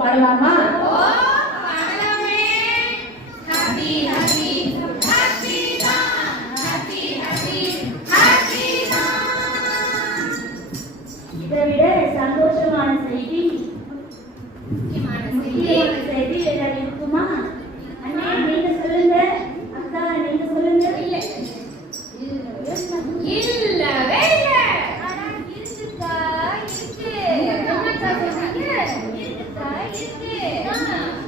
பாடலாமா? பாடலாமே. Happy happy happy தான், happy happy happy தான். இதை விட சந்தோஷமான செய்தி செய்தி ஏதாவது இருக்குமா? அண்ணே நீங்க சொல்லுங்க, அக்கா நீங்க சொல்லுங்க. இல்லவே இல்லை. இருக்குக்கா, இருக்கு. என்னக்கா சொல்றீங்க? இருக்குக்கா, இருக்கு.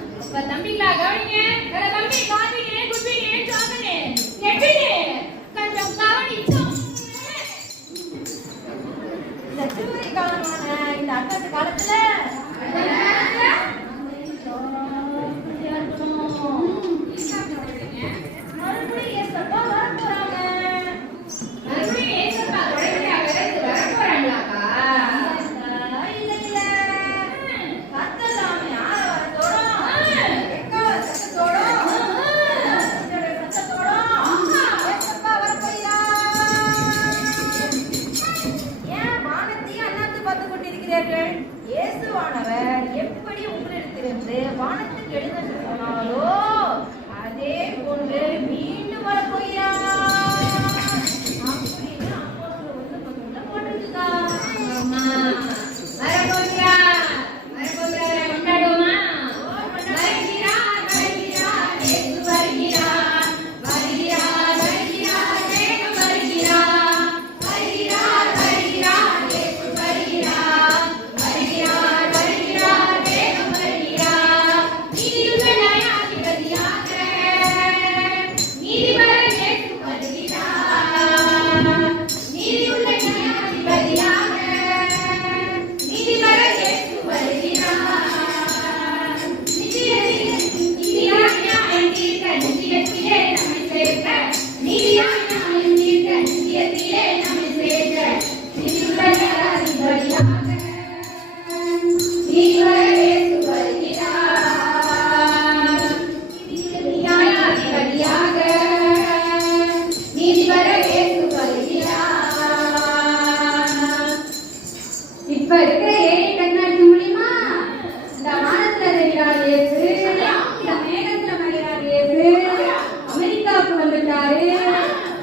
வந்துட்டாரு,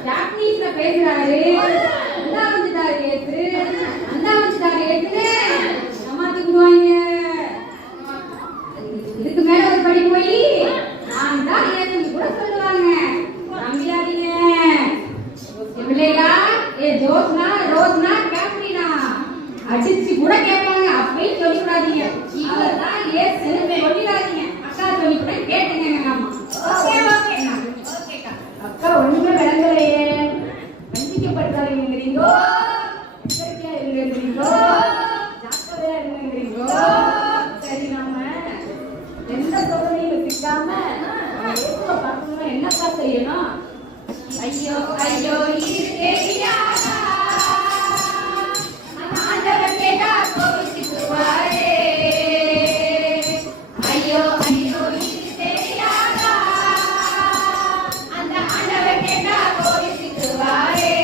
ஜாப்பனீஸ்ல பேசுறாரு, அந்தா வந்துட்டாரு ஏத்து, அந்தா வந்துட்டாரு ஏத்துன்னு ஏமாத்திக்குவாங்க. இதுக்கு மேல ஒரு படி போய் நான் தான் ஏத்துன்னு கூட சொல்லுவாங்க. நம்பிடாதீங்க. பிள்ளைகளா, ஏ ஜோஸ்னா, ரோஸ்னா, கேப்ரினா அடிச்சு கூட கேட்பாங்க. அப்பயும் சொல்லிக்கூடாதீங்க. இவர்தான் ஏசு சொல்லிடாதீங்க. அக்கா சொல்லி கூட கேட்டுங்க. ஆமா, ஓகே ஓகே ஓகேக்கா. அக்கா ஒண்ணுமே விளங்கலையே. வஞ்சிக்கப்பட்டாருங்கிறீங்கோ, எச்சரிக்கையா இருங்கிறீங்கோ, ஜாக்கிரதையா இருங்கிறீங்கோ. சரி, நாம எந்த சோதனையில சிக்காம இயேசுவை பார்க்கணும்னா என்னக்கா செய்யணும்? ஐயோ ஐயோ இது தெரியாதா, ஆண்டவர் கேட்டா கோவிச்சுக்குவாரே. ஐயோ ஐயோ இது தெரியாதா, அந்த ஆண்டவர் கேட்டா கோவிச்சுக்குவாரே.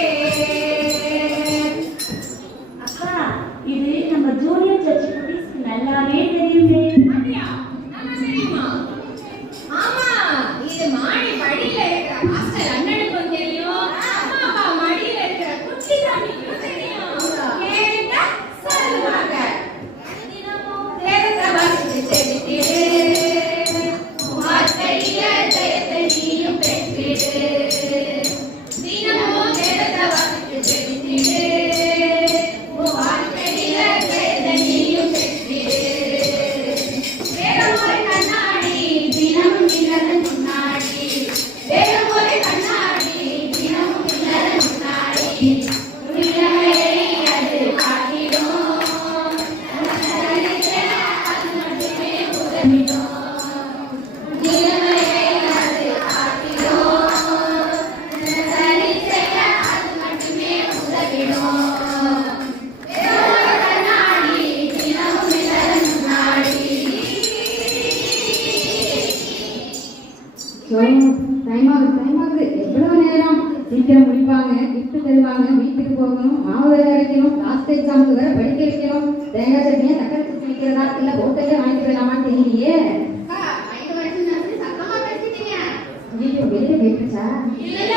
அக்கா, இது நம்ம ஜூனியர் சர்ச் குட்டீஸ்க்கு நல்லாவே தெரியுமே. அப்படியா? நல்லா தெரியுமா? ஆமா, இது மாடி படியில இருக்கிற ஹாஸ்டல் அண்ணனுக்கும் தெரியும். அம்மா அப்பா மடியில இருக்கிற குட்டி சாமிக்கும் தெரியும். கேட்டா சொல்லுவாங்க. தினமும் வேதத்தை வாசித்து செபித்திடு, வார்த்தையில ஜெயத்தை நீயும் பெற்றிடு. தினமும் வேதத்தை வாசித்து செபித்திடு, வார்த்தையில ஜெயத்தை நீயும் பெற்றிடு. வேதம் ஒரு கண்ணாடி, தினமும் மின்னதன் முன்னாடி. வேதம் ஒரு கண்ணாடி, தினமும் மின்னதன் முன்னாடி. உண்மையை அது காட்டிடும், சரித்திர அது மட்டுமே உதவிடும். உண்மையை அது காட்டிடும், சரித்திர அது மட்டுமே உதவிடும். வேதம் ஒரு கண்ணாடி, தினமும் மின்னதன் முன்னாடி. டைம் ஆகுது. எவ்வளவு நேரம்? சீக்கிரம் முடிப்பாங்க, கிஃப்ட் தருவாங்க, வீட்டுக்கு போகணும், மாவு வேற அரைக்கணும், லாஸ்ட் எக்ஸாமுக்கு வேற படிக்க வைக்கணும். தேங்காய் சட்னியா தக்காளி சட்னி வைக்கிறதா இல்ல ஹோட்டல்ல வாங்கிட்டு போயிடலாமான்னு தெரியலையே. அக்கா, 5 வருஷம் நினைச்சு சத்தமா பேசிட்டீங்க. ஐயோ, வெளியே போயிட்டுச்சா? இல்ல